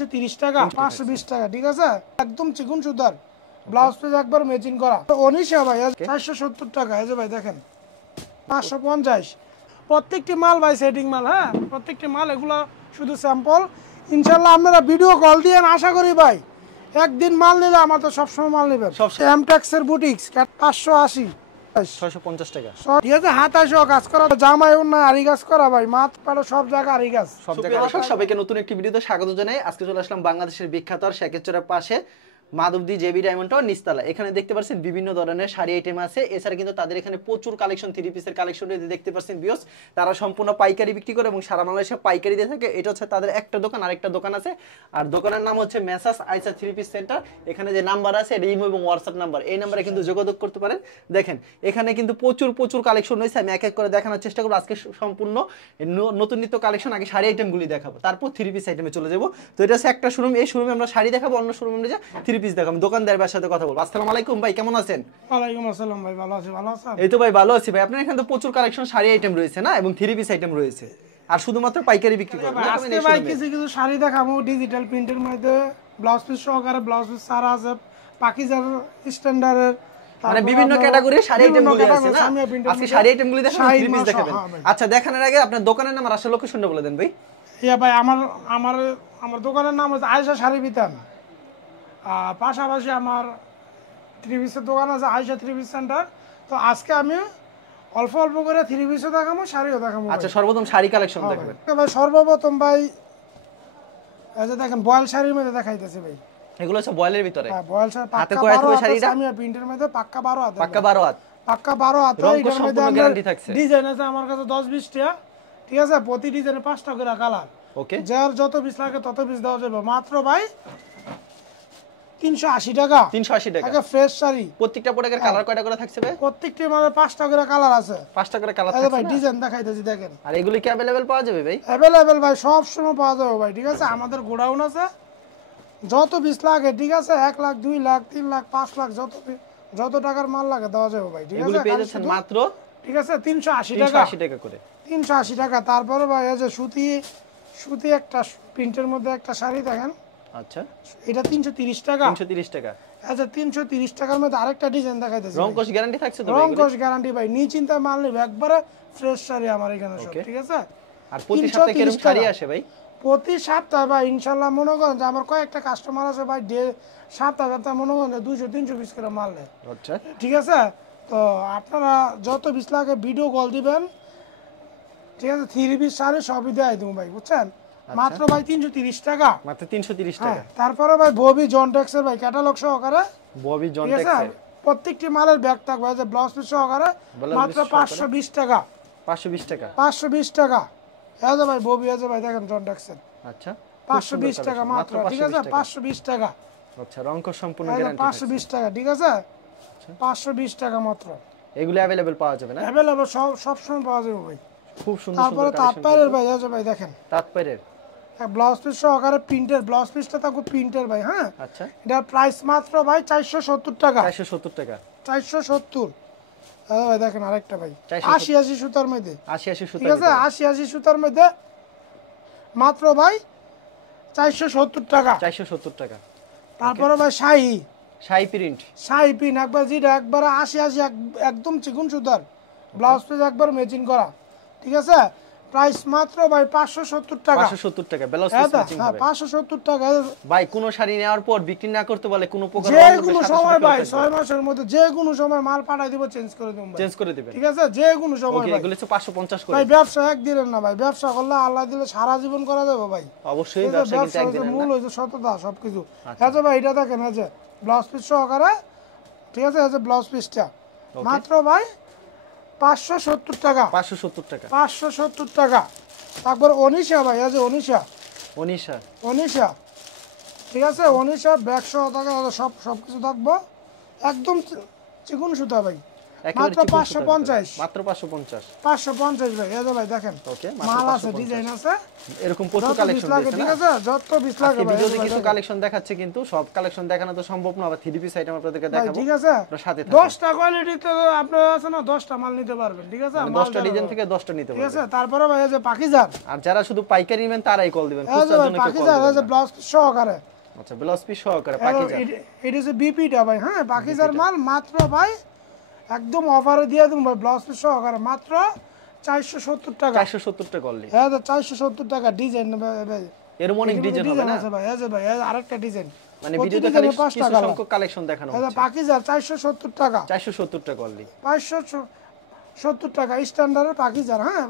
330 টাকা, 520 টাকা, ঠিক আছে? একদম চিকন সুতার ব্লাউজ পিস একবার ম্যাচিং করা। অনিশা ভাই 470 টাকা। এই যে ভাই দেখেন 550। প্রত্যেকটি মাল ভাই সেটিং মাল, হ্যাঁ প্রত্যেকটি মাল, এগুলো শুধু স্যাম্পল। ইনশাল্লাহ আপনারা ভিডিও কল দিয়ে আশা করি ভাই একদিন মাল নিলে আমার তো সবসময় মাল নেবেন। এমটেক্সের বুটিক্স 580, 650 টাকা। ঠিক আছে? হাত আসো কাজ করা, জামাই না আরি কাজ করা ভাই, মাথ পাড়ো সব জায়গা আরি কাজ। সবাইকে নতুন একটি ভিডিওতে স্বাগত জানাই। আজকে চলে আসলাম বাংলাদেশের বিখ্যাত শেখেরচরের পাশে মাধবদী জেবি ডায়মন্ড টাওয়ার নিচতলা। এখানে দেখতে পাচ্ছেন বিভিন্ন ধরনের শাড়ি আইটেম আছে। এছাড়া কিন্তু তাদের এখানে প্রচুর কালেকশন, থ্রি পিসের কালেকশন দেখতে পাচ্ছেন ভিউয়ার্স। তারা সম্পূর্ণ পাইকারি বিক্রি করে এবং সারা বাংলাদেশে পাইকারি দিয়ে থাকে। এটা হচ্ছে তাদের একটা দোকান, আরেকটা দোকান আছে, আর দোকানের নাম হচ্ছে মেসাস আইসা থ্রি পিস সেন্টার। এখানে যে নাম্বার আছে এটা ইমো এবং হোয়াটসঅ্যাপ নাম্বার, এই নাম্বারে কিন্তু যোগাযোগ করতে পারেন। দেখেন এখানে কিন্তু প্রচুর কালেকশন রয়েছে, আমি এক এক করে দেখানোর চেষ্টা করবো। আজকে সম্পূর্ণ নতুন নিত্য কালেকশন, আগে শাড়ি আইটেমগুলি দেখাবো, তারপর থ্রি পিস আইটেমে চলে যাবো। তো এটা হচ্ছে একটা শোরুম, এই শোরুমে আমরা শাড়ি দেখাবো, অন্য শোরুমে আমরা থ্রি পিস দেখাবো। দোকানদার ভাইয়ের সাথে কথা বলবো। আসসালামু আলাইকুম ভাই, কেমন আছেন? ওয়ালাইকুম আসসালাম ভাই, ভালো আছি। ভালো আছেন? এই তো ভাই ভালো আছি ভাই। আপনার এখানে তো প্রচুর কালেকশন শাড়ি আইটেম রয়েছে না, এবং থ্রি পিস আইটেম রয়েছে, আর শুধুমাত্র পাইকারি বিক্রি করেন। আজকে ভাই কিছু শাড়ি দেখাবো ডিজিটাল প্রিন্টের মধ্যে, ব্লাউজ পিস সহকারে, ব্লাউজ পিস সারা আছে, পাকিজার স্ট্যান্ডার্ডের, মানে বিভিন্ন ক্যাটাগরির শাড়ি আইটেমগুলি আছে না। আজকে শাড়ি আইটেমগুলি দেখাবো, থ্রি পিস দেখাবেন। আচ্ছা, দেখানোর আগে আপনার দোকানের নাম আর আসল লোকেশনটা বলে দেন ভাই। ইয়া ভাই আমার দোকানের নাম হচ্ছে আয়েশা শাড়ি বিতান। পাশাপাশি আমার থ্রি পিসের দোকান আছে আয়েশা থ্রি পিস সেন্টার। তো আজকে আমি অল্প করে থ্রি পিসও দেখাবো, শাড়িও দেখাবো। আচ্ছা, সর্বপ্রথম শাড়ি কালেকশন দেখবেন ভাই। সর্বপ্রথম ভাই এই যে দেখেন বয়েল শাড়ির মধ্যে দেখাইতেছি ভাই। এগুলো হচ্ছে বয়েলের ভিতরে। হ্যাঁ, বয়েল শাড়ি হাতে কয় হাত শাড়িটা? আমি প্রিন্টের মধ্যে পাক্কা 12 হাত। পাক্কা 12 হাত। পাক্কা 12 হাত। রং কোড সম্পূর্ণ গ্যারান্টি থাকছে। ডিজাইন আছে আমার কাছে 10-20 টা, ঠিক আছে? প্রতি ডিজাইনে 5টা করে কালার। ওকে, যার যত পিস লাগে তত পিস দেওয়া যাবে। মাত্র ভাই 380 টাকা। 380 টাকা। আগে ফ্রেশ শাড়ি। প্রত্যেকটা প্রোডাক্টের কালার কয়টা করে থাকছে ভাই? প্রত্যেকটি মানে 5টা করে কালার আছে। 5টা করে কালার থাকছে ভাই। ডিজাইন দেখাইতেছি দেখেন। আর এগুলি কি अवेलेबल পাওয়া যাবে ভাই? अवेलेबल ভাই, সব সময় পাওয়া যাবে ভাই, ঠিক আছে? আমাদের গোডাউন আছে, যত পিস লাগে, ঠিক আছে? 1 লাখ, 2 লাখ, 3 লাখ, 5 লাখ, যত টাকার মাল লাগে দেওয়া যাবে ভাই, ঠিক আছে? এগুলি পেয়ে যাচ্ছেন মাত্র, ঠিক আছে, 380 টাকা। 380 টাকা করে। 380 টাকা। তারপরে ভাই এই যে সুতি একটা প্রিন্টের মধ্যে একটা শাড়ি দেখেন। আচ্ছা, এটা 330 টাকা। 330 টাকা। আচ্ছা, 330 টাকার মধ্যে আরেকটা ডিজাইন দেখাইতেছি। রংকশ গ্যারান্টি থাকছে তো? রংকশ গ্যারান্টি ভাই, নিশ্চিন্তে মাল নিবে, একবারে ফ্রেশ শাড়ি আমার এখানে সব, ঠিক আছে? আর প্রতি সপ্তাহে কিরকম শাড়ি আসে ভাই? প্রতি সপ্তাহে ভাই ইনশাআল্লাহ মনে করেন যে আমার কয়েকটা কাস্টমার আছে ভাই, সপ্তাহে মনে করেন 200-300 পিস করে মাল নেয়। আচ্ছা, ঠিক আছে? তো আপনারা যত পিস লাগে ভিডিও কল দিবেন, ঠিক আছে? থ্রি পিস শাড়ি সবই দেয় দেবো ভাই, বুঝছেন? মাত্র ভাই 330 টাকা। মাত্র 330 টাকা। তারপরে ভাই ববি জনটেক্সের ভাই ক্যাটালগ সহকারে, ববি জনটেক্সের প্রত্যেকটি মালের ব্যাগ থাকবে, যে ব্লাউজ পিস সহকারে, মাত্র 520 টাকা। 520 টাকা। 520 টাকা। এই যে ভাই ববি, এই যে ভাই দেখেন জনটেক্সের। আচ্ছা, 520 টাকা মাত্র, ঠিক আছে? 520 টাকা। আচ্ছা, রংকশ সম্পূর্ণ গ্যারান্টি। 520 টাকা, ঠিক আছে? 520 টাকা মাত্র। এগুলো अवेलेबल পাওয়া যাবে না? अवेलेबल সব সময় পাওয়া যাবে ভাই। খুব সুন্দর। তারপরে তাঁতপাড়ের ভাই, এই যে ভাই দেখেন তাঁতপাড়ের ব্লাউজ পিস সহকারে প্রিন্টের, ব্লাউজ পিসটা থাকবে প্রিন্টের ভাই। হ্যাঁ, আচ্ছা, এটার প্রাইস মাত্র ভাই 470 টাকা। 470 টাকা। 470। ভাই দেখেন আরেকটা ভাই 80 সুতার মধ্যে, 80 সুতা, ঠিক আছে? 80 সুতার মধ্যে মাত্র ভাই 470 টাকা। 470 টাকা। তারপরে ভাই শাহী প্রিন্ট একবার যেটা একবার 80 একদম চিকন সুতার ব্লাউজ পিস একবার ম্যাচিং করা, ঠিক আছে? প্রাইস মাত্র ভাই 570 টাকা। 570 টাকা ব্লাউজ পিস ম্যাচিং হবে। 570 টাকা ভাই। কোন শাড়ি নেওয়ার পর বিক্রি না করতে বলে কোন প্রকার যে কোনো সময় ভাই 6 মাসের মধ্যে যে কোনো সময় মাল পাঠাই দিব, চেঞ্জ করে দেব ভাই, চেঞ্জ করে দিবেন, ঠিক আছে? যে কোনো সময় ভাই। এগুলো হচ্ছে 550 করে ভাই। ব্যবসা একদিনের না ভাই, ব্যবসা করলে আল্লাহ দিলে সারা জীবন করা যাবে ভাই। অবশ্যই ব্যবসা কিন্তু একদিনের না। মূল হইছে সততা সবকিছু। এই যে ভাই এটা দেখেন, এই যে ব্লাউজ পিস সহকারে, ঠিক আছে? এই যে ব্লাউজ পিসটা মাত্র ভাই 570 টাকা। 570 টাকা। 570 টাকা। তারপর অনিশা ভাই, এই যে অনিশা, ঠিক আছে? অনিশা ব্যাগ সহ থাকে, সবকিছু থাকবো, একদম চিকন সুতা ভাই। একেবারে মাত্র চিকন সুতার ভিতরে। 550 মাত্র 550। 550 ভাই এই যে ভাই দেখেন ওকে মাল আছে ডিজাইন আছে এরকম প্রচুর যত কালেকশন পিস লাগে দিয়েছে ঠিক না আছে যত পিস লাগে আজকে ভাই ভিডিওতে এই যে কিছু ভাই, কালেকশন দেখাচ্ছে কিন্তু সব কালেকশন দেখানো তো সম্ভব না আবার 3 পিস আইটেম আপনাদেরকে ভাই দেখাবো ঠিক আছে আপনারা সাথে থাকুন 10টা কোয়ালিটিতে আপনার আছে না 10টা মাল নিতে পারবেন ঠিক আছে মানে মাল 10টা ডিজাইন থেকে 10টা নিতে ঠিক আছে পারবেন তারপরে ভাই এই যে পাকিজার আর যারা শুধু পাইকারি নেবেন তারাই কল দিবেন এই যে খুচরার ভাই জন্য কেউ কল পাকিজার এই যে দিবেন না। ব্লাউজ সহকারে আচ্ছা ব্লাউজ পিস সহকারে পাকিজা এটা হচ্ছে বিপিটা ভাই হ্যাঁ পাকিজার মাল মাত্র ভাই একদম অফারে দিয়ে দিন ভাই ব্লাউজ পিস সহকারে মাত্র 470 টাকা 470 টাকা অনলি হ্যাঁ 470 টাকা ডিজাইন ভাই এর অনেক ডিজাইন হবে না আছে ভাই এই যে ভাই এই যে আরেকটা ডিজাইন মানে ভিডিওতে খালি কিছু সংখ্যক কালেকশন দেখানো এই যে হচ্ছে পাকিজার 470 টাকা 470 টাকা অনলি 570 টাকা স্ট্যান্ডার্ডের পাকিজার হ্যাঁ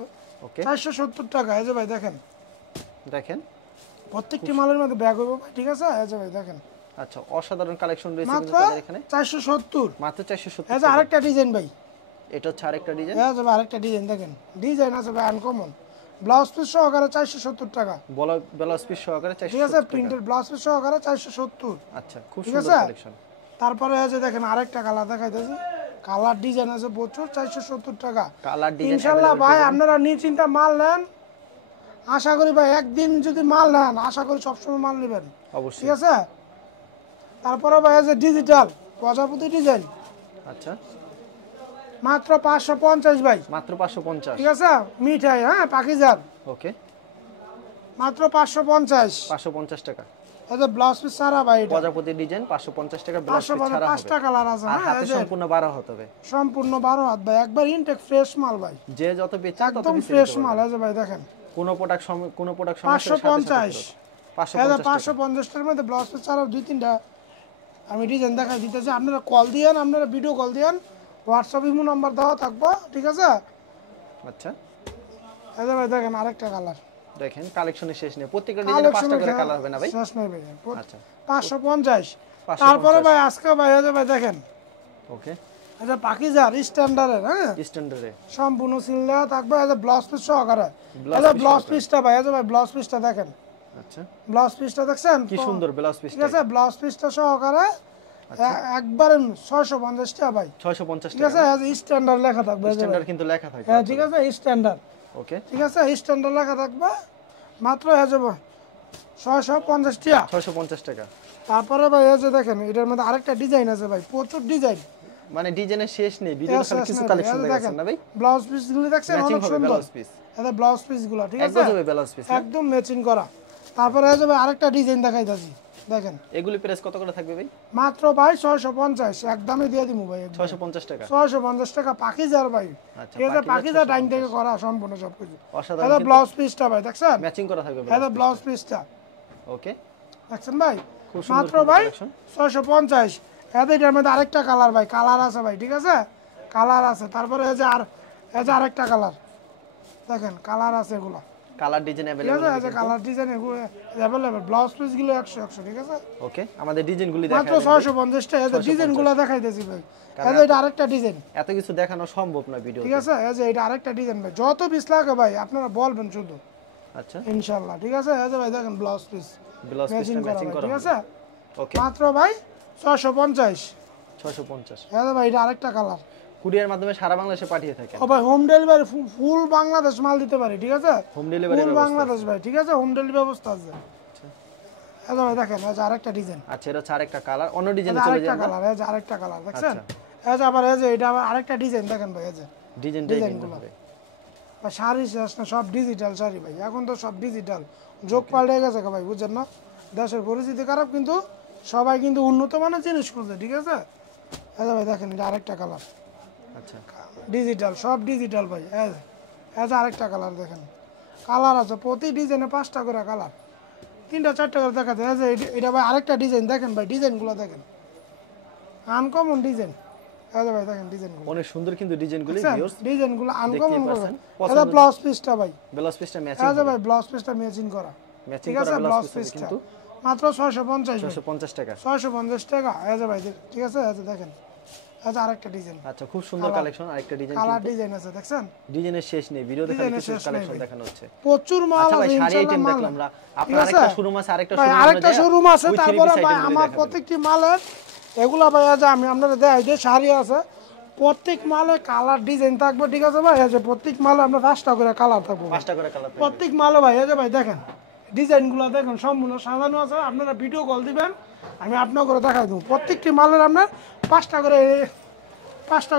ওকে 470 টাকা এই যে ভাই দেখেন দেখেন প্রত্যেকটি মালের মধ্যে ব্যাগ হবে ভাই ঠিক আছে এই যে ভাই দেখেন আচ্ছা অসাধারণ কালেকশন রয়েছে মাত্র কিন্তু তাদের এখানে 470 মাত্র 470 এই যে আরেকটা ডিজাইন ভাই এটা হচ্ছে আরেকটা ডিজাইন এই যে ভাই আরেকটা ডিজাইন দেখেন ডিজাইন আছে ভাই আনকমন ব্লাউজ পিস সহকারে 470 টাকা ব্লাউজ পিস সহকারে ঠিক আছে 470 টাকা প্রিন্টেড ব্লাউজ পিস সহকারে 470 আচ্ছা খুব ঠিক সুন্দর আছে? কালেকশন তারপরে এই যে দেখেন আরেকটা কালার দেখাইতেছি কালার ডিজাইন আছে প্রচুর 470 টাকা কালার ডিজাইন ইনশাআল্লাহ ভাই আপনারা নিশ্চিন্তে মাল নেন আশা করি ভাই একদিন যদি মাল নেন আশা করি সবসময় মাল নেবেন অবশ্যই ঠিক আছে তারপরে ভাই এই যে ডিজিটাল প্রজাপতি ডিজাইন আচ্ছা মাত্র 550 ভাই মাত্র 550 ঠিক আছে মিঠাই হ্যাঁ পাকিজার ওকে মাত্র 550 550 টাকা এই যে ব্লাউজ পিস সারা ভাই এটা প্রজাপতি ডিজাইন 550 টাকা ব্লাউজ পিস 550 ছাড়া হবে পাঁচটা কালার আছে আর হ্যাঁ হাতে এই যে সম্পূর্ণ 12 হতে হবে সম্পূর্ণ 12 হাত ভাই একবার ইনটেক ফ্রেশ মাল ভাই যে যত বেচা তত একদম বেশি ফ্রেশ মাল এই যে ভাই দেখেন কোনো প্রোডাক্ট সমস্যা 550 550 550 টার মধ্যে ব্লাউজ পিস ছাড়াও দুই তিনটা আমি ডিজাইন দেখাই দিতেছি আপনারা কল দিয়েন আপনারা ভিডিও কল দিয়েন হোয়াটসঅ্যাপ ইমো নাম্বার দেওয়া থাকবো ঠিক আছে আচ্ছা এই যে ভাই দেখেন আরেকটা কালার দেখেন কালেকশনের শেষ নেই প্রত্যেকটা ডিজাইনে 5টা করে কালার হবে না ভাই শেষ নেই ভাই আচ্ছা 550 550 তারপরে ভাই আজকে ভাই এই যে ভাই দেখেন ওকে এই যে পাকিজার স্ট্যান্ডার্ডের হ্যাঁ স্ট্যান্ডার্ডে সম্পূর্ণ সিল দেওয়া থাকবে এই যে ব্লাউজ পিস সহকারে Blouse এই যে piece ব্লাউজ পিসটা ভাই এই যে ভাই ব্লাউজ পিসটা দেখেন আচ্ছা ব্লাউজ পিসটা দেখছেন কি সুন্দর ব্লাউজ পিস ঠিক আছে ব্লাউজ পিসটা সহকারে একবারে 650 টাকা ভাই 650 ঠিক টাকা আছে স্ট্যান্ডার্ড লেখা থাকবে এই যে ভাই। স্ট্যান্ডার্ড কিন্তু লেখা থাকে হ্যাঁ ঠিক আছে স্ট্যান্ডার্ড ওকে ঠিক আছে স্ট্যান্ডার্ড লেখা থাকবে মাত্র হয়ে যাবে 650 টাকা 650 টাকা তারপরে ভাই এই যে দেখেন এটার মধ্যে আরেকটা ডিজাইন আছে ভাই প্রচুর ডিজাইন মানে ডিজাইনের শেষ নেই ভিডিও খালি কিছু কালেকশন দেখাচ্ছেন না ভাই ব্লাউজ পিস গুলো দেখছেন ম্যাচিং অনেক হবে সুন্দর ব্লাউজ পিস এটা ব্লাউজ পিস গুলো ঠিক আছে একদম হবে ব্লাউজ পিস একদম ম্যাচিং করা তারপরে হয়ে যাবে আরেকটা ডিজাইন দেখাইতাছি দেখেন এগুলি প্রাইস কত করে থাকবে ভাই মাত্র ভাই 650 একদমই দিয়ে দিমু ভাই 650 টাকা 650 টাকা পাকিজার ভাই আচ্ছা, ঠিক আছে পাকিজার পাকিজার টাইম থেকে করা সম্পূর্ণ সবকিছু অসাধারণ এটা ব্লাউজ পিসটা ভাই দেখছেন ম্যাচিং করা থাকবে এটা ব্লাউজ পিসটা ওকে দেখছেন ভাই খুব সুন্দর মাত্র ভাই কালেকশন 650 এটার মধ্যে আরেকটা কালার ভাই কালার আছে ভাই ঠিক আছে কালার আছে তারপরে এই যে আরেকটা কালার দেখেন কালার আছে এগুলো কালার ডিজাইন ঠিক अवेलेबल আছে এই যে কালার ডিজাইন এগুলো অ্যাভেলেবল ব্লাউজ পিস গুলো 100 100 ঠিক আছে ওকে আমাদের ডিজাইনগুলি মাত্র দেখাই 650 টাকা এই ডিজাইন গুলো দেখাইতেছি ভাই এটা আরেকটা ডিজাইন এত কিছু দেখানো সম্ভব না ভিডিও ঠিক আছে এই যে এটা আরেকটা ডিজাইন ভাই যত পিস লাগে ভাই আপনারা বলবেন শুধু আচ্ছা ইনশাআল্লাহ ঠিক আছে এই যে ভাই দেখেন ব্লাউজ পিস ব্লাউজ পিসটা ম্যাচিং করা ঠিক আছে ওকে মাত্র ভাই 650 650 এই যে ভাই এটা আরেকটা কালার কুরিয়ার মাধ্যমে সারা বাংলাদেশে পাঠিয়ে থাকেন ও ভাই হোম ডেলিভারি ফুল বাংলাদেশ মাল দিতে পারি ঠিক আছে হোম ডেলিভারি ফুল বাংলাদেশ ভাই ঠিক আছে হোম ডেলিভারি ব্যবস্থা আছে এই যে ভাই দেখেন এই যে আরেকটা ডিজাইন আচ্ছা এটা হচ্ছে আরেকটা কালার অন্য ডিজাইনে চলে আরেকটা যায় আমরা কালার এই যে আরেকটা কালার দেখছেন এই যে আবার এই যে এটা আবার আরেকটা ডিজাইন দেখেন ভাই এই যে ডিজাইনটাই কিন্তু হবে ভাই শাড়ি শেষ না সব ডিজিটাল শাড়ি ভাই এখন তো সব ডিজিটাল যোগ পাল্টে গেছে ভাই বুঝছেন না দেশের পরিস্থিতি খারাপ কিন্তু সবাই কিন্তু উন্নত মানের জিনিস খুঁজছে ঠিক আছে এই যে ভাই দেখেন এটা আরেকটা কালার আচ্ছা ডিজিটাল সব ডিজিটাল ভাই এই যে আরেকটা কালার দেখেন কালার আছে প্রতি ডিজাইনে 5টা করে কালার 3টা 4টা করে দেখাতে এই যে এটা ভাই আরেকটা ডিজাইন দেখেন ভাই ডিজাইনগুলো দেখেন আনকমন ডিজাইন এই যে ভাই দেখেন ডিজাইনগুলো অনেক সুন্দর কিন্তু ডিজাইনগুলি ভিউয়ার্স ডিজাইনগুলো আনকমন পাচ্ছেন। এটা ব্লাউজ পিসটা ভাই ব্লাউজ পিসটা ম্যাচিং এই যে ভাই ব্লাউজ পিসটা ম্যাচিং করা ম্যাচিং ঠিক করা আছে ব্লাউজ ব্লাউজ পিস পিসটা কিন্তু মাত্র 650 650 টাকা 650 টাকা এই যে ভাই ঠিক আছে এই যে দেখেন এই যে আরেকটা ডিজাইন আচ্ছা খুব সুন্দর কালেকশন আরেকটা ডিজাইন কালার ডিজাইন আছে দেখছেন ডিজাইনের শেষ নেই ভিডিওতে খালি ডিজাইনের কিছু শেষ নেই কালেকশন ভাই। দেখানো হচ্ছে প্রচুর মাল আচ্ছা ভাই আছে শাড়ি ইনশাআল্লাহ আইটেম মাল দেখলাম আমরা ঠিক আপনার আছে? আরেকটা শোরুম আছে আরেকটা ভাই আরেকটা শোরুম আছে তারপরে ভাই আমার প্রত্যেক প্রত্যেকটি মালের এগুলা ভাই আজ আমি আপনাদের দেখাই যে শাড়ি আছে প্রত্যেক মালে কালার ডিজাইন থাকবে, ঠিক আছে ভাই? এই যে প্রত্যেক মালে আমরা 5টা করে কালার থাকবো, 5টা করে কালার থাকবে। প্রত্যেক মালে ভাই। এই যে ভাই দেখেন ডিজাইনগুলো দেখেন সম্পূর্ণ সাজানো আছে, আপনারা ভিডিও কল দিবেন, আমি আপনার করে দেখাই দেবো। প্রত্যেকটি মালের আপনার 5টা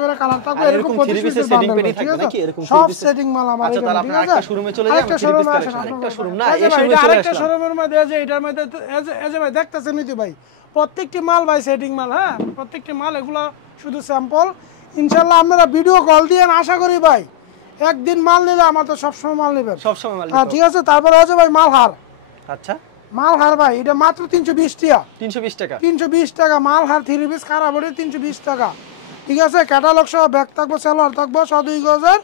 করে কালার থাকবে, আর এরকম এরকম 3 পিসের সেটিং পেডি থাকবে নাকি? এরকম সব 3 পিসের সেটিং মাল আমার আচ্ছা, তাহলে এখানে, আপনারা ঠিক আছে? আরেকটা শোরুমে চলে যান, আরেকটা 3 পিস শোরুমে কালেকশন, আসেন, একটা শোরুম না, এই যে এই ভাই, শোরুমে এটা চলে আরেকটা আসলাম। শোরুমের মধ্যে আছে, এটার মধ্যে এই যে ভাই দেখতেছেন নীতি ভাই, প্রত্যেকটি মাল ভাই সেটিং মাল, হ্যাঁ প্রত্যেকটি মাল, এগুলো শুধু স্যাম্পল। ইনশাআল্লাহ আপনারা ভিডিও কল দিয়ে আশা করি ভাই একদিন মাল নিলে আমার তো সবসময় মাল নেবেন, সব সময় মাল হ্যাঁ দিতে ঠিক আছে। তারপরে আছে ভাই মালহার, হবে। আচ্ছা, মালহার ভাই এটা মাত্র 320 টাকা, 320 টাকা। 320 টাকা মালহার 3 পিস কারাবড়ি 320 টাকা, ঠিক আছে। ক্যাটালগ সহ ব্যাগ থাকবো, সেলোয়ার থাকবো, 2 গজের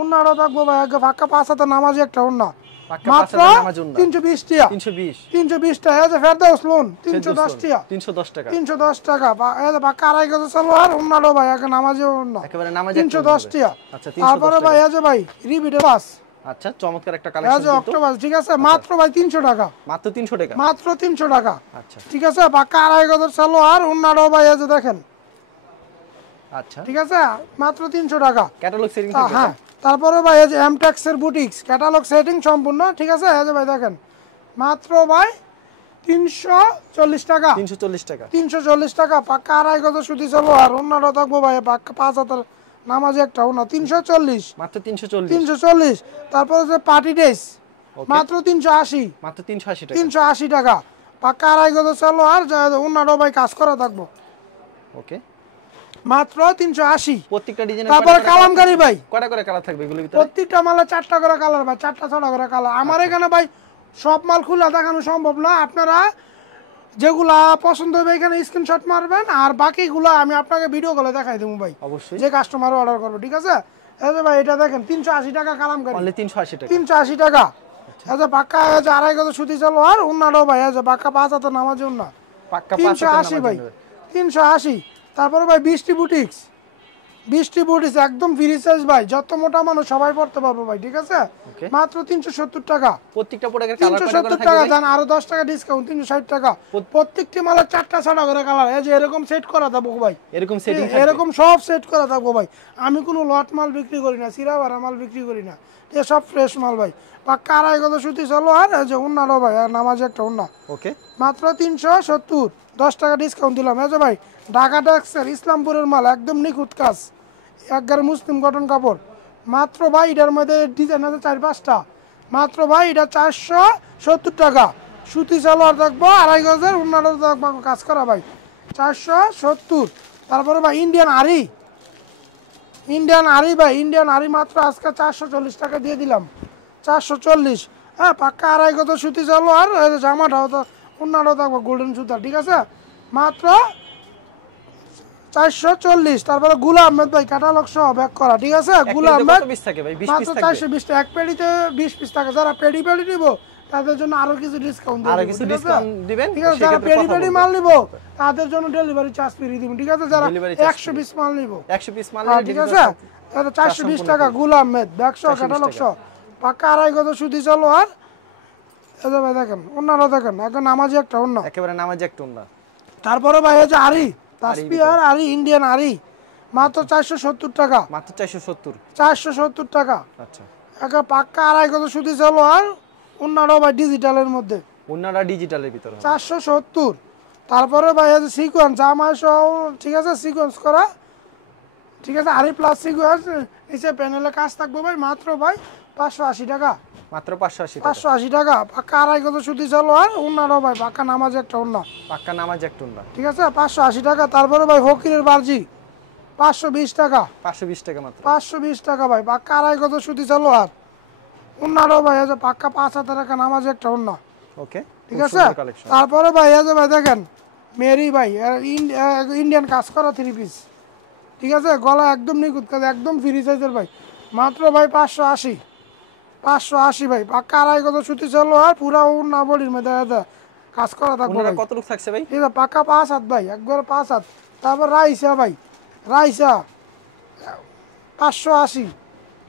উন্নারও থাকবো ভাই, আগে ফাঁকা 5 হাতে নামাজি একটা উন্না, পাক্কা মাত্র 5 হাজার নামাজ উন্না। 320 টাকা, 320 320 টাকা। এই যে ফেরদৌস লোন 310 টাকা, 310 টাকা। 310 টাকা। এই যে ফাঁকা 2.5 গজের সেলোয়ার উন্নারও ভাই, আগে নামাজি উন্না একেবারে নামাজ 310 টাকা। আচ্ছা, তারপরে 310 ভাই টাকা। এই যে ভাই রিবিটে বাস, আচ্ছা, চমৎকার একটা এই কালেকশন যে কিন্তু। অক্টোপাস, ঠিক আছে, মাত্র ভাই 300 টাকা, মাত্র 300 টাকা। মাত্র 300 টাকা, আচ্ছা, ঠিক আছে। ফাঁকা 2.5 গজের সেলোয়ার উন্নারও ভাই, এই যে দেখেন, আচ্ছা, ঠিক আছে, মাত্র 300 টাকা। ক্যাটালগ সেটিং হ্যাঁ, তারপরে ভাই এই যে এমটেক্স এর বুটিক্স ক্যাটালগ সেটিং সম্পূর্ণ, ঠিক আছে। এই যে ভাই দেখেন মাত্র ভাই 340 টাকা, 340 টাকা। 340 টাকা। পাক্কা 2.5 গজ সুতি চলো, আর অন্যটা থাকবো ভাই পাক্কা 5 হাজার নামাজ একটা অন্য 340, মাত্র 340। 340। তারপরে যে পার্টি ড্রেস মাত্র 380, মাত্র 380 টাকা। 380 টাকা। পাক্কা 2.5 গজ চলো, আর অন্যটা ভাই কাজ করা থাকবো, ওকে, মাত্র 380। প্রত্যেকটা ডিজাইন। তারপরে কালামকারী ভাই, কয়টা করে কালার থাকবে এগুলোর ভিতরে? প্রত্যেকটা মালে 4টা করে কালার ভাই, 4টা 6টা করে কালার। আমার এখানে ভাই সব মাল খুলে দেখানো সম্ভব না, আপনারা যেগুলা পছন্দ হবে এখানে স্ক্রিনশট মারবেন, আর বাকিগুলো আমি আপনাকে ভিডিও কলে দেখাই দেবো ভাই, অবশ্যই, যে কাস্টমার অর্ডার করবে, ঠিক আছে। এই যে ভাই এটা দেখেন 380 টাকা কালামকারী, অনলি 380 টাকা। 380 টাকা। এই যে পাক্কা এই যে 2.5 গজ সুতি চলো, আর উন্নাটাও ভাই এই যে পাক্কা 5 হাজার নামাজি উন্না পাক্কা 500 380 ভাই, 380। তারপরে ভাই 20টি বুটিক্স, 20টি বুটিক্স একদম ফ্রি সাইজ ভাই, যত মোটা মানুষ সবাই পড়তে পারবে ভাই, ঠিক আছে। ওকে, মাত্র 370 টাকা, প্রত্যেকটা প্রোডাক্টের কালার কয়টা করে 370 থাকবে টাকা। ভাই? জান আরো 10 টাকা ডিসকাউন্ট, 360 টাকা। প্রত্যেকটি মালের 4টা 6টা করে কালার, এই যে এরকম সেট করা থাকবো ভাই, এরকম সেটিং থাকবে? এরকম সব সেট করা থাকবো ভাই। আমি কোনো লট মাল বিক্রি করি না, সিরা ভাড়া মাল বিক্রি করি না, এ সব ফ্রেশ মাল ভাই। পাক্কা 2.5 গজ সুতি চলো, আর এই যে উন্নারও ভাই, আর নামাজে একটা উন্না ওকে, মাত্র 370, 10 টাকা ডিসকাউন্ট দিলাম। এই যে ভাই ঢাকা ট্যাক্সের ইসলামপুরের মাল, একদম নিখুঁত কাজ, একবারে মুসলিম কটন কাপড়। মাত্র ভাই এটার মধ্যে ডিজাইন আছে 4-5টা, মাত্র ভাই এটা 470 টাকা। সুতি সালোয়ার থাকবো 2.5 গজের, উন্নাটা থাকবো কাজ করা ভাই, 470। তারপরে ভাই ইন্ডিয়ান আরি, ইন্ডিয়ান আরি ভাই, ইন্ডিয়ান আরি মাত্র আজকে 440 টাকা দিয়ে দিলাম, 440। হ্যাঁ, পাক্কা 2.5 গজ সুতি সালোয়ার, জামাটাও তো উন্নাটাও থাকবো গোল্ডেন সুতা, ঠিক আছে, মাত্র 440। তারপরে গুলা আহমেদ ভাই ক্যাটালগ সহ ব্যাক করা, ঠিক আছে। গুলা আহমেদ কত পিস থাকে ভাই? 20 পিস মাত্র থাকবে? 420 টাকা, এক পেডিতে 20 পিস থাকে। যারা পেডি নিব তাদের জন্য আরো কিছু ডিসকাউন্ট আরো কিছু ডিসকাউন্ট দিবেন, ঠিক আছে। যারা পেডি মাল নিব তাদের জন্য ডেলিভারি চার্জ ফ্রি দিব, ঠিক আছে। যারা Delivery charge 100 পিস মাল নিব, 100 পিস মাল হ্যাঁ ঠিক আছে, তাহলে 420 টাকা। গুলা আহমেদ ব্যাক সহ ক্যাটালগ সহ পাক্কা 2.5 গজ সুতি চলো, আর এই যে ভাই দেখেন অন্যরা দেখেন একদম নামাজি একটা অন্য। একেবারে নামাজে একটা ওন্না। তারপরে ভাই এই যে আরি তাসপিয়ার আরি, ইন্ডিয়ান আরি মাত্র 470 টাকা, মাত্র 470। 470 টাকা। আচ্ছা, একটা পাক্কা 2.5 গজ সুতি চলো, আর অন্যরাও ভাই ডিজিটালের মধ্যে ওন্নাটা ডিজিটালের ভিতরে হবে। 470। তারপরে ভাই এই যে সিকোয়েন্স জামাই সহ, ঠিক আছে, সিকোয়েন্স করা, ঠিক আছে, আরি প্লাস সিকোয়েন্স নিচে প্যানেলে কাজ থাকবে ভাই, মাত্র ভাই 580 টাকা, মাত্র 580 টাকা। 580 টাকা। পাক্কা 2.5 গজ সুতি চলো, আর অন্যরাও ভাই পাক্কা নামাজ একটা অন্য, পাক্কা নামাজে একটা ওন্না, ঠিক আছে, 580 টাকা। তারপরে ভাই ফকিরের বার্জি 520 টাকা, 520 টাকা মাত্র। 520 টাকা ভাই। পাক্কা 2.5 গজ সুতি চলো, আর অন্যরাও ভাই এই যে পাক্কা 5,000 টাকা নামাজ একটা অন্য, ওকে, ঠিক আছে। তারপরে ভাই এই যে ভাই দেখেন মেরি ভাই ইন্ডিয়ান কাজ করা 3 পিস, ঠিক আছে, গলা একদম নিখুঁত কাজ, একদম ফ্রি সাইজের ভাই, মাত্র ভাই 580, 580 ভাই। পাক্কা 2.5 গজ সুতি চলো, আর পুরা উন্না বডির মধ্যে কাজ করা থাকবে ওন্নাটা ভাই, কত লোক থাকছে ভাই? ঠিক আছে, পাক্কা 5 হাত ভাই, একবার 5 হাত। তারপর রাইসা ভাই, রাইসা 580,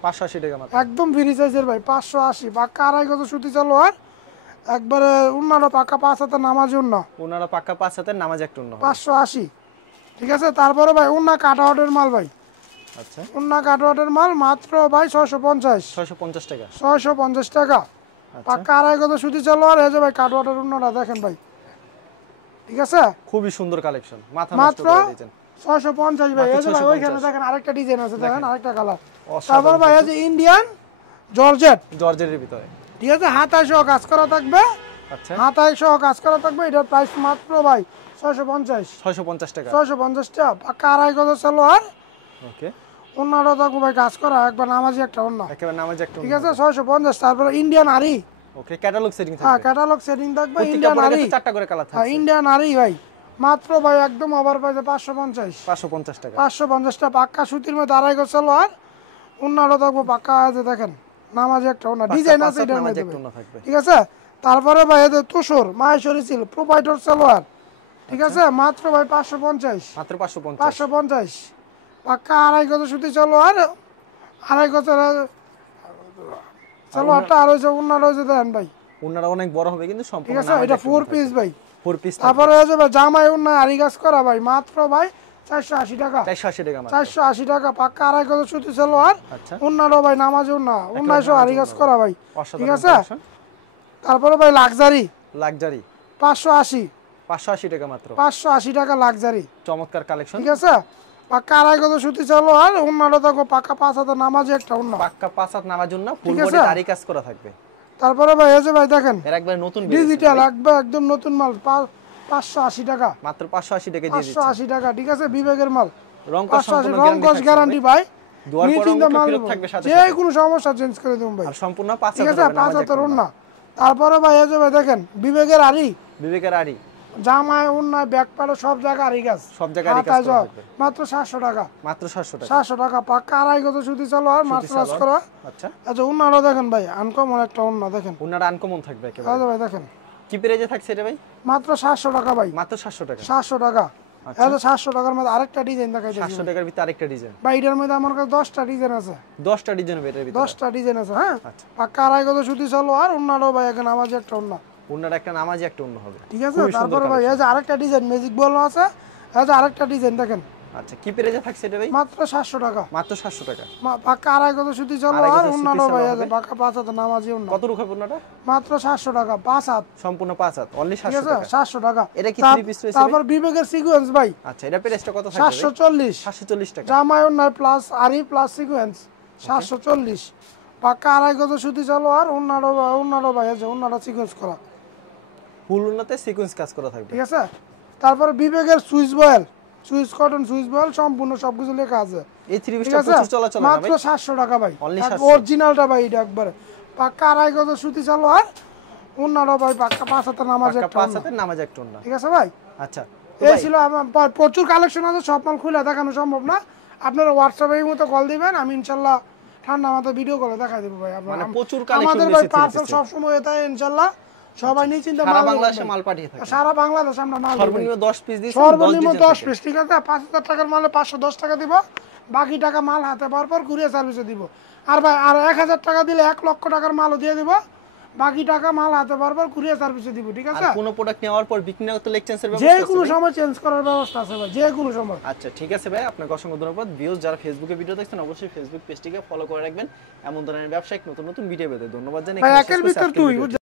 580 টাকা মাত্র। একদম ফ্রি সাইজের ভাই, 580। পাক্কা 2.5 গজ সুতি চলো, আর একবারে উন্নাটা পাক্কা 5 হাতের নামাজি উন্না, ওন্নাটা পাক্কা 5 হাতের নামাজে একটা ওন্না হবে। 580, ঠিক আছে। তারপরে ভাই উন্না কাট আউটের মাল ভাই, আচ্ছা উন্না কাটওয়াটের মাল মাত্র ভাই 650 650 টাকা 650 টাকা পাক্কা আড়াই গজ সুতি সালোয়ার এই যে ভাই কাটওয়াটের উন্নাটা দেখেন ভাই ঠিক আছে খুবই সুন্দর কালেকশন মাথা নষ্ট মাত্র করে দিয়েছেন 650 ভাই এই যে ভাই 650 ওইখানে দেখেন আরেকটা ডিজাইন আছে দেখেন আরেকটা কালার অসাধারণ তারপর ভাই এই যে ইন্ডিয়ান জর্জেট জর্জেটের ভিতরে ঠিক আছে হাতায় সহ কাজ করা থাকবে আচ্ছা হাতায় সহ কাজ করা থাকবে এটার প্রাইস মাত্র ভাই 650 650 টাকা 650 টাকা পাক্কা আড়াই গজ সালোয়ার ওকে উন্নাটা থাকবে ভাই কাজ করা একবার নামাজি একটা উন্না একেবারে নামাজ একটা ঠিক আছে 650 তারপর ইন্ডিয়ান আরি ওকে ক্যাটালগ সেটিং হ্যাঁ থাকবে ক্যাটালগ সেটিং থাকবে প্রত্যেকটা ইন্ডিয়ান প্রোডাক্টে আরি চারটা করে কালার হ্যাঁ থাকবে ইন্ডিয়ান আরি ভাই মাত্র ভাই একদম ওভার প্রাইসে 550 550 টাকা 550 টা পাক্কা সুতির মধ্যে আড়াই গজ সালোয়ার উন্নাটা থাকবে পাক্কা আছে দেখেন নামাজি একটা উন্না ডিজাইন আছে এটার নামাজ মধ্যে একটা ভাই। থাকবে ঠিক আছে তারপরে ভাই এদের তুষর মাহেশ্বরী ছিল প্রোপাইটর সালোয়ার ঠিক আছে মাত্র ভাই 550 মাত্র 550 550 পাক্কা আড়াই গজ সুতি সালোয়ার আড়াই গজের সালোয়ারটা আর হয়েছে উন্না রয়েছে দেখেন ভাই ওনারা অনেক বড় হবে কিন্তু ঠিক সম্পূর্ণ আছে এটা 4 পিস ভাই 4 পিস তারপরে হয়েছে ভাই জামাই উন্না আড়ি গাছ করা ভাই মাত্র ভাই 480 টাকা 480 টাকা মাত্র 480 টাকা পাক্কা আড়াই গজ সুতি সালোয়ার আচ্ছা উন্নারও ভাই নামাজ উন্না 1900 আড়ি গাছ করা ভাই ঠিক আছে অসাধারণ তারপরে ভাই লাক্সারি লাক্সারি 580 580 টাকা মাত্র 580 টাকা লাক্সারি চমৎকার কালেকশন ঠিক আছে পাক্কা আড়াই গজ সুতি সালোয়ার উন্নাটা থাকবে পাক্কা 5 নামাজে একটা উন্না পাক্কা 5 হাত নামার জন্য ফুল ঠিক বডি আছে? দাড়ি কাজ করা থাকবে তারপরে ভাই এই যে ভাই দেখেন এর একবার নতুন বেরিয়েছে ডিজিটাল একবার একদম নতুন মাল 580 টাকা মাত্র 580 টাকা দিয়ে দিচ্ছি 580 টাকা ঠিক আছে বিবেকের মাল রং কস 580 সম্পূর্ণ রং কস গ্যারান্টি ভাই দুয়ার পর নিশ্চিন্তে মাল ফেরত দেবো। থাকবে সাথে যে কোনো সমস্যা চেঞ্জ করে দেবো ভাই আর সম্পূর্ণ 5 ঠিক আছে 5 না তারপরে ভাই এই যে ভাই দেখেন বিবেকের আরি বিবেকের আড়ি জামায় উন্নয় ব্যাক পাড়ে সব জায়গায় আরি গাছ সব জায়গায় আড়ি কাজ করা থাকবে মাত্র 700 টাকা মাত্র 700 টাকা 700 টাকা পাক্কা আড়াই গজ সুতি সালোয়ার মার্শাল করা আচ্ছা আচ্ছা উন্নারও দেখেন ভাই আনকমন একটা উন্না দেখেন ওনারা আনকমন থাকবে একেবারে আচ্ছা ভাই দেখেন কি প্রাইজে থাকছে এটা ভাই মাত্র 700 টাকা ভাই মাত্র 700 টাকা 700 টাকা আচ্ছা। এটা 700 টাকার মধ্যে আরেকটা ডিজাইন দেখাই 700 টাকার ভিতরে আরেকটা ডিজাইন ভাই এটার মধ্যে আমার কাছে 10টা ডিজাইন আছে 10টা ডিজাইন হবে এটার ভিতরে 10টা ডিজাইন আছে হ্যাঁ আচ্ছা পাক্কা আড়াই গজ সুতি সালোয়ার উন্নারও ভাই এখানে আমার যে একটা উন্না ওনারা একটা নামাজি একটা অন্য হবে ঠিক আছে খুবই সুন্দর তারপরে ভাই এই যে আরেকটা ডিজাইন ম্যাজিক বল আছে এই যে আরেকটা ডিজাইন দেখেন আচ্ছা কি প্রাইজে থাকছে এটা ভাই মাত্র 700 টাকা মাত্র 700 টাকা পাক্কা আড়াই গজ সুতি আড়াই সালোয়ার গজের সুতি উন্নারও ভাই সালোয়ার আছে হবে। পাক্কা 5 হাতে নামাজি উন্না কত রুখা পড়নাটা মাত্র 700 টাকা 5 হাত সম্পূর্ণ 5 হাত অনলি ঠিক 700 আছে টাকা 700 টাকা এটা কি তার- 3 পিস রয়েছে তারপর বিবেকের সিকোয়েন্স ভাই আচ্ছা এটা প্রাইসটা কত থাকবে ভাই 740 740 টাকা জামাই উন্নয় প্লাস আরি প্লাস সিকোয়েন্স 740 পাক্কা আড়াই গজ সুতি সালোয়ার উন্নারও ভাই আছে উন্নারও সিকোয়েন্স করা ফুল উন্নতে সিকোয়েন্স কাজ করা থাকবে ঠিক আছে তারপরে বিবেকের Swiss voile Swiss cotton Swiss voile সম্পূর্ণ সবকিছু লেখা আছে এই 3 ঠিক পিসটা আছে প্রচুর চলাচল না মাত্র ভাই 700 টাকা ভাই Only 700 অরিজিনালটা ভাই এটা একবারে পাক্কা আড়াই গজ সুতি সালোয়ার উন্নারও ভাই পাক্কা 5 হাতে নামাজ পাক্কা একটা 5 উন্না। হাতের নামাজ একটা অন্য ঠিক আছে ভাই আচ্ছা এই ছিল আমার প্রচুর কালেকশন আছে সব মাল খুলে দেখানো সম্ভব না আপনারা হোয়াটসঅ্যাপে এই মতো কল দিবেন আমি ইনশাল্লাহ ঠান্ডা মাথায় ভিডিও করে দেখাই দেবো ভাই আপনারা মানে প্রচুর কালেকশন আমাদের ভাই বেশি পার্সেল সবসময় এটাই ইনশাল্লাহ সবাই নিশ্চিন্তে সারা মাল বাংলাদেশে নেবেন। মাল পাঠিয়ে থাকে সারা বাংলাদেশ আমরা মাল দেব ভাই। সর্বনিম্ন 10 পিস দিয়েছেন সর্বনিম্ন 10 10 পিস ঠিক আছে 5000 টাকার মালে 510 টাকা দিব বাকি টাকা মাল হাতে পাওয়ার পর কুরিয়ার সার্ভিসে দিব আর ভাই আর 1000 টাকা দিলে 1 লক্ষ টাকার মালও দিয়ে দিব বাকি টাকা মাল হাতে পাওয়ার পর কুরিয়ার সার্ভিসে দিব ঠিক আছে আর কোন প্রোডাক্ট নেওয়ার পর বিক্রি না তো লেকচেন্সের যে ব্যবস্থা কোনো আছে ভাই? সময় চেঞ্জ করার ব্যবস্থা আছে ভাই যে কোনো সময় আচ্ছা ঠিক আছে ভাই আপনাকে অসংখ্য ধন্যবাদ ভিউজ যারা ফেসবুকে ভিডিও দেখছেন অবশ্যই ফেসবুক পেজটিকে ফলো করে রাখবেন এমন ধরনের ব্যবসায়িক নতুন নতুন ভিডিও পেতে ধন্যবাদ জানাই ভাই এখানে একের শেষ করছি ভিতর আজকের তুই ভিডিওটি।